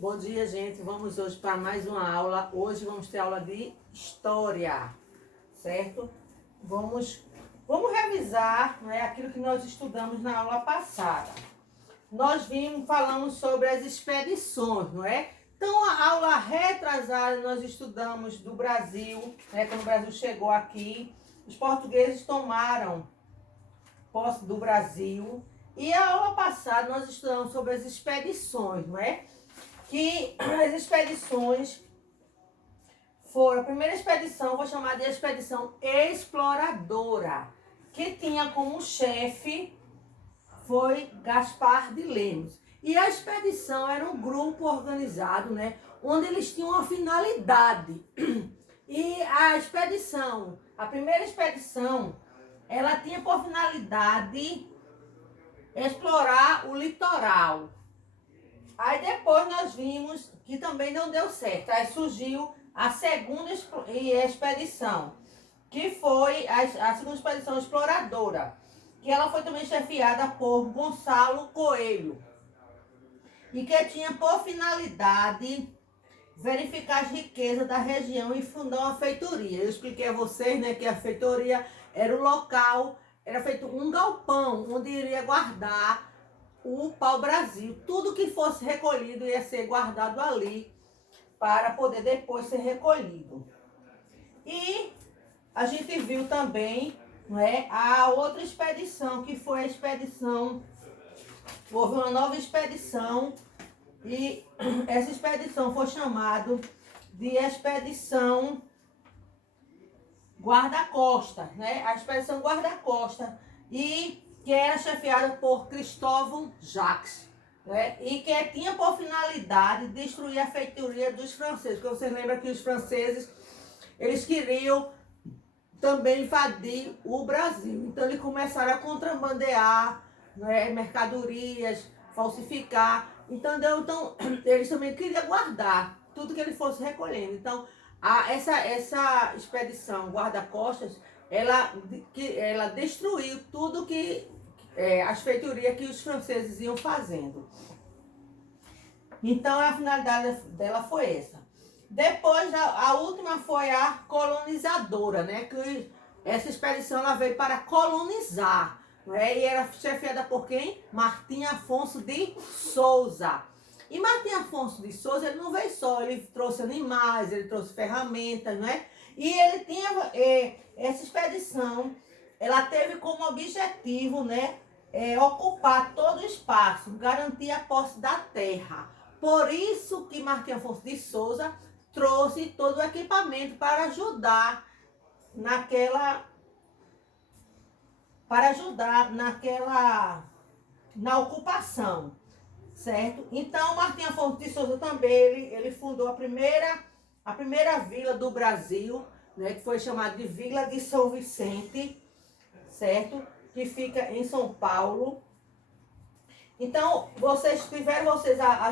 Bom dia, gente. Vamos hoje para mais uma aula. Hoje vamos ter aula de história, certo? Vamos revisar, não é, aquilo que nós estudamos na aula passada. Nós falamos sobre as expedições, não é? Então, a aula retrasada nós estudamos do Brasil, né? Quando o Brasil chegou aqui, os portugueses tomaram posse do Brasil. E a aula passada nós estudamos sobre as expedições, não é? Que as expedições foram, a primeira expedição foi chamada de expedição exploradora, que tinha como chefe foi Gaspar de Lemos. E a expedição era um grupo organizado, né, onde eles tinham uma finalidade. E a expedição, a primeira expedição, ela tinha por finalidade explorar o litoral. Aí depois nós vimos que também não deu certo. Aí surgiu a segunda expedição, que foi a segunda expedição exploradora, que ela foi também chefiada por Gonçalo Coelho, e que tinha por finalidade verificar as riquezas da região e fundar uma feitoria. Eu expliquei a vocês, né, que a feitoria era o local, era feito um galpão onde iria guardar o pau-brasil. Tudo que fosse recolhido ia ser guardado ali para poder depois ser recolhido. E a gente viu também, não é, a outra expedição, que foi a expedição, houve uma nova expedição, e essa expedição foi chamada de expedição guarda-costa, né? A expedição guarda-costa, e que era chefiada por Cristóvão Jacques, né? E que tinha por finalidade destruir a feitoria dos franceses, porque vocês lembram que os franceses, eles queriam também invadir o Brasil, então eles começaram a contrabandear, né, mercadorias, falsificar, entendeu? Então eles também queriam guardar tudo que ele fosse recolhendo. Então essa expedição guarda-costas, ela destruiu tudo que as feitorias que os franceses iam fazendo. Então a finalidade dela foi essa. Depois a última foi a colonizadora, né? Que essa expedição ela veio para colonizar, né? E era chefiada por quem? Martim Afonso de Souza. E Martim Afonso de Souza, ele não veio só, ele trouxe animais, ele trouxe ferramentas, né? E ele tinha, essa expedição, ela teve como objetivo, né, ocupar todo o espaço, garantir a posse da terra. Por isso que Martim Afonso de Souza trouxe todo o equipamento para ajudar na ocupação, certo? Então, Martim Afonso de Souza também, ele fundou a primeira vila do Brasil, né, que foi chamada de Vila de São Vicente, certo? Que fica em São Paulo. Então, tiveram as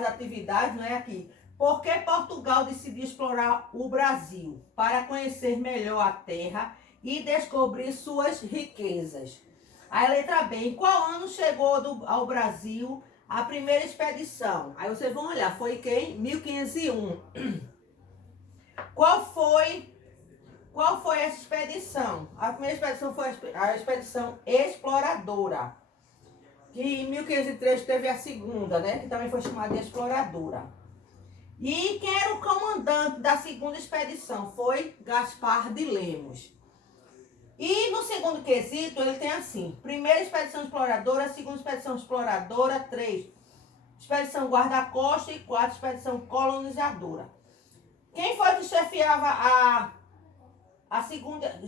atividades, não é, aqui. Por que Portugal decidiu explorar o Brasil? Para conhecer melhor a terra e descobrir suas riquezas. A letra B, em qual ano chegou ao Brasil a primeira expedição? Aí vocês vão olhar, foi quem? 1501. Qual foi essa expedição? A primeira expedição foi a expedição exploradora, que em 1503 teve a segunda, né? Que também foi chamada de exploradora. E quem era o comandante da segunda expedição? Foi Gaspar de Lemos. E no segundo quesito, ele tem assim: primeira expedição exploradora, segunda expedição exploradora, 3, expedição guarda-costa e 4, expedição colonizadora. Quem foi que chefiava a segunda?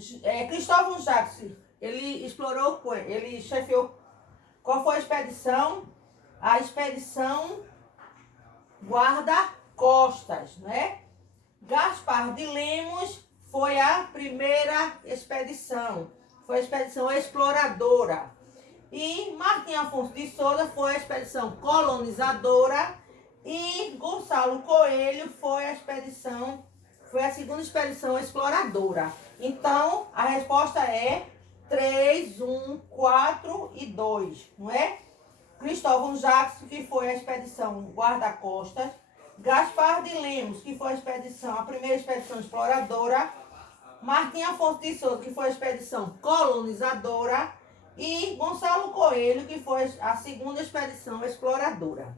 Cristóvão Jacques. Ele chefiou. Qual foi a expedição? A expedição guarda-costas, né? Gaspar de Lemos foi a primeira expedição, foi a expedição exploradora. E Martim Afonso de Souza foi a expedição colonizadora, e Gonçalo Coelho foi a segunda expedição exploradora. Então, a resposta é 3, 1, 4 e 2, não é? Cristóvão Jacques, que foi a expedição guarda-costas. Gaspar de Lemos, que foi a primeira expedição exploradora. Martim Afonso de Souza, que foi a expedição colonizadora. E Gonçalo Coelho, que foi a segunda expedição exploradora.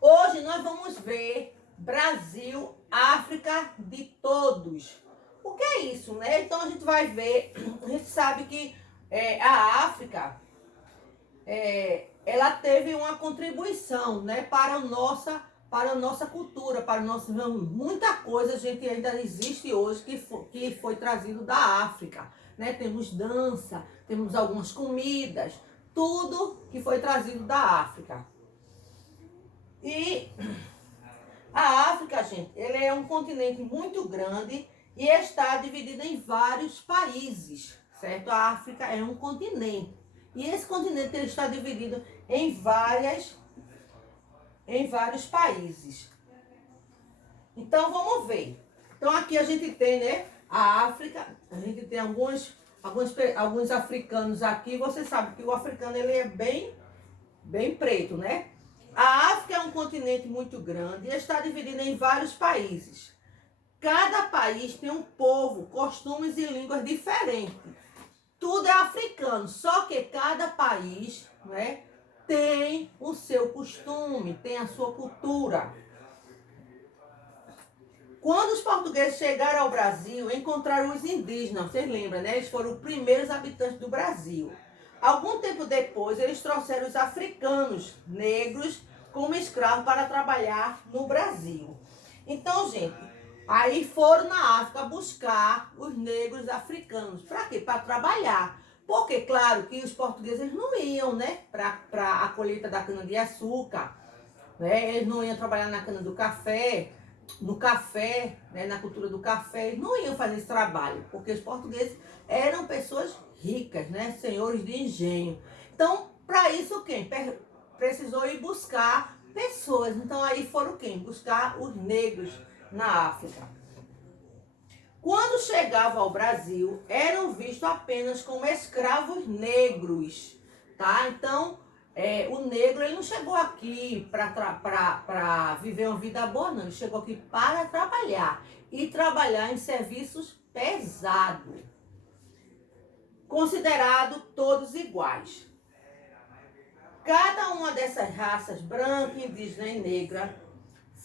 Hoje nós vamos ver Brasil, África de todos. O que é isso, né? Então a gente vai ver, a gente sabe que a África, ela teve uma contribuição, né, para a nossa cultura, para o nosso... Muita coisa, a gente ainda existe hoje que foi trazido da África, né? Temos dança, temos algumas comidas, tudo que foi trazido da África. E a África, gente, ele é um continente muito grande e está dividido em vários países, certo? A África é um continente. E esse continente ele está dividido em vários países. Então, vamos ver. Então, aqui a gente tem, né, a África. A gente tem alguns africanos aqui. Você sabe que o africano ele é bem preto, né? A África é um continente muito grande e está dividido em vários países. Cada país tem um povo, costumes e línguas diferentes. Tudo é africano, só que cada país, né, tem o seu costume, tem a sua cultura. Quando os portugueses chegaram ao Brasil, encontraram os indígenas, vocês lembram, né? Eles foram os primeiros habitantes do Brasil. Algum tempo depois, eles trouxeram os africanos negros como escravos para trabalhar no Brasil. Então, gente, aí foram na África buscar os negros africanos. Para quê? Para trabalhar. Porque, claro, que os portugueses não iam, né, para a colheita da cana-de-açúcar, né? Eles não iam trabalhar na cana do café, no café, né, na cultura do café. Eles não iam fazer esse trabalho, porque os portugueses eram pessoas ricas, né, senhores de engenho. Então, para isso, quem precisou ir buscar pessoas. Então, aí foram quem? Buscar os negros na África. Quando chegavam ao Brasil, eram vistos apenas como escravos negros, tá? Então, o negro ele não chegou aqui para viver uma vida boa, não. Ele chegou aqui para trabalhar e trabalhar em serviços pesados, considerados todos iguais. Cada uma dessas raças, branca, indígena e negra,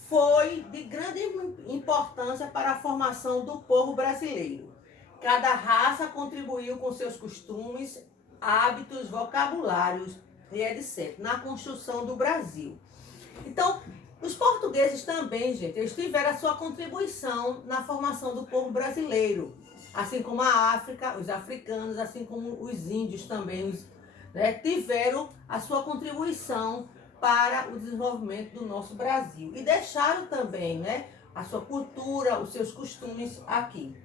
foi de grande importância para a formação do povo brasileiro. Cada raça contribuiu com seus costumes, hábitos, vocabulários e etc. na construção do Brasil. Então, os portugueses também, gente, eles tiveram a sua contribuição na formação do povo brasileiro. Assim como a África, os africanos, assim como os índios também, né, tiveram a sua contribuição para o desenvolvimento do nosso Brasil. E deixaram também, né, a sua cultura, os seus costumes aqui.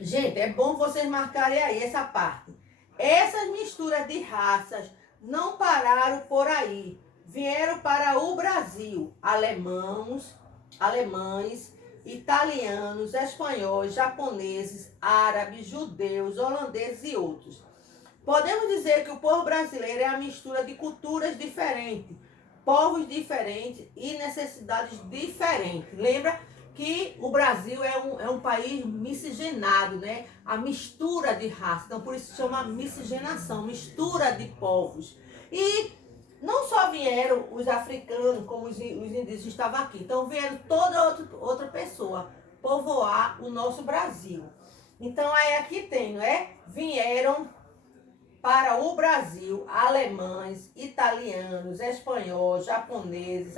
Gente, é bom vocês marcarem aí essa parte. Essas misturas de raças não pararam por aí. Vieram para o Brasil alemães, italianos, espanhóis, japoneses, árabes, judeus, holandeses e outros. Podemos dizer que o povo brasileiro é a mistura de culturas diferentes, povos diferentes e necessidades diferentes. Lembra que o Brasil é um país miscigenado, né? A mistura de raça. Então, por isso se chama miscigenação, mistura de povos. E não só vieram os africanos, como os indígenas estavam aqui. Então, vieram toda outra pessoa povoar o nosso Brasil. Então, aí aqui tem, não é? Vieram para o Brasil alemães, italianos, espanhóis, japoneses.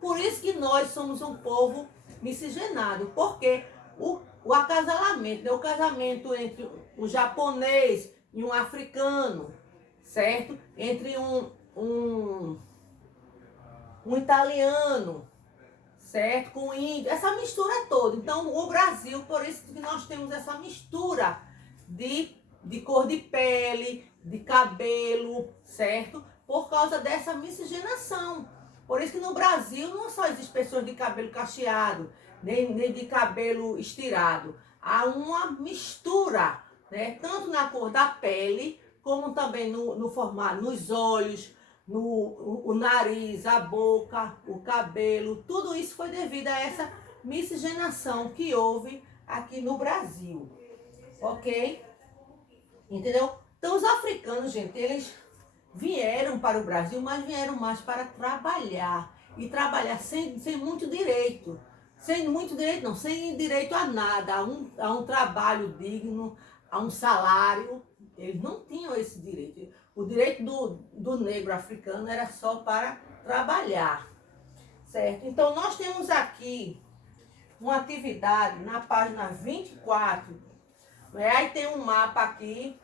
Por isso que nós somos um povo miscigenado, porque o acasalamento, né? O casamento entre um japonês e um africano, certo? Entre um italiano, certo? Com um índio, essa mistura toda. Então, o Brasil, por isso que nós temos essa mistura de cor de pele, de cabelo, certo? Por causa dessa miscigenação. Por isso que no Brasil não só existem pessoas de cabelo cacheado, nem de cabelo estirado. Há uma mistura, né? Tanto na cor da pele, como também no formato, nos olhos, o nariz, a boca, o cabelo, tudo isso foi devido a essa miscigenação que houve aqui no Brasil, ok? Entendeu? Então os africanos, gente, eles vieram para o Brasil, mas vieram mais para trabalhar, e trabalhar sem muito direito. Sem muito direito não, sem direito a nada, a um trabalho digno, a um salário. Eles não tinham esse direito. O direito do negro africano era só para trabalhar, certo? Então nós temos aqui uma atividade na página 24, né? Aí tem um mapa aqui.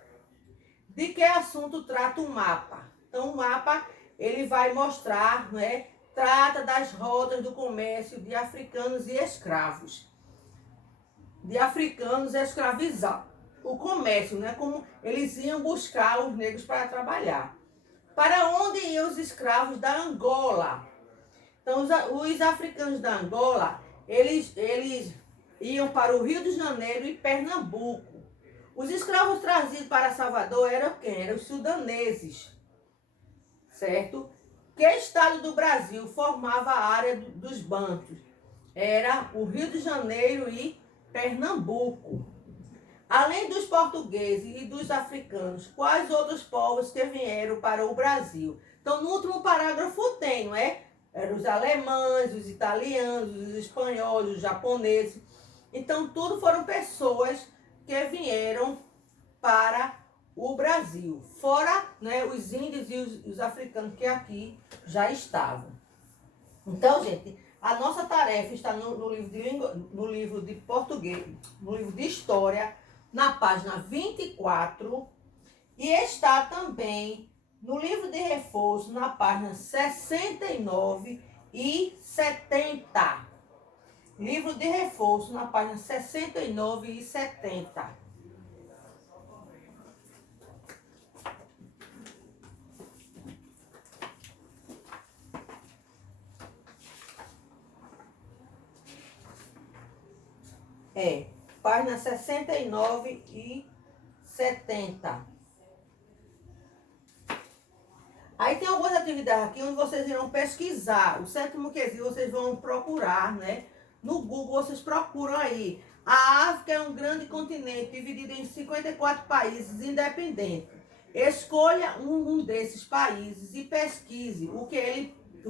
De que assunto trata o mapa? Então o mapa ele vai mostrar, né? Trata das rotas do comércio de africanos e escravos. De africanos escravizados. O comércio, né? Como eles iam buscar os negros para trabalhar. Para onde iam os escravos da Angola? Então os africanos da Angola, eles iam para o Rio de Janeiro e Pernambuco. Os escravos trazidos para Salvador eram quem? Eram os sudaneses, certo? Que estado do Brasil formava a área dos bantos? Era o Rio de Janeiro e Pernambuco. Além dos portugueses e dos africanos, quais outros povos que vieram para o Brasil? Então, no último parágrafo tem, não é? Eram os alemães, os italianos, os espanhóis, os japoneses. Então, tudo foram pessoas que vieram para o Brasil. Fora, né, os índios e os africanos que aqui já estavam. Então, gente, a nossa tarefa está no livro de português, no livro de história, na página 24, e está também no livro de reforço, na página 69 e 70. Livro de reforço, na página 69 e 70. Página 69 e 70. Aí tem algumas atividades aqui onde vocês irão pesquisar. O sétimo quesito vocês vão procurar, né? No Google vocês procuram aí. A África é um grande continente dividido em 54 países independentes. Escolha um desses países e pesquise o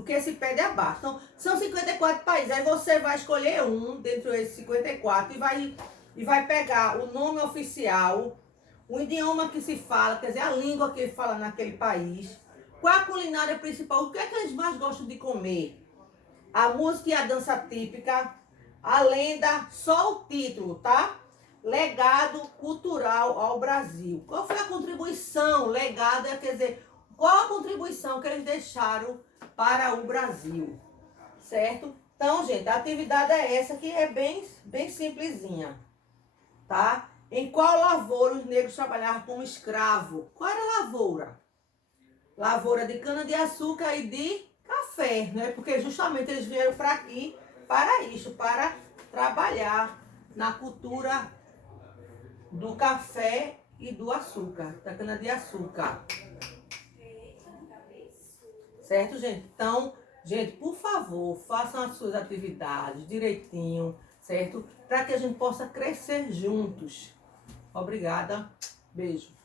que se pede abaixo. Então, são 54 países. Aí você vai escolher um dentro desses 54 e vai pegar o nome oficial, o idioma que se fala, quer dizer, a língua que ele fala naquele país. Qual a culinária principal? O que é que eles mais gostam de comer? A música e a dança típica, a lenda, só o título, tá? Legado cultural ao Brasil. Qual foi a contribuição? Legado, quer dizer, qual a contribuição que eles deixaram para o Brasil, certo? Então, gente, a atividade é essa que é bem simplesinha, tá? Em qual lavoura os negros trabalhavam como escravo? Qual era a lavoura? Lavoura de cana-de-açúcar e de café, né? Porque justamente eles vieram para aqui para isso, para trabalhar na cultura do café e do açúcar, da cana-de-açúcar. Certo, gente? Então, gente, por favor, façam as suas atividades direitinho, certo? Para que a gente possa crescer juntos. Obrigada. Beijo.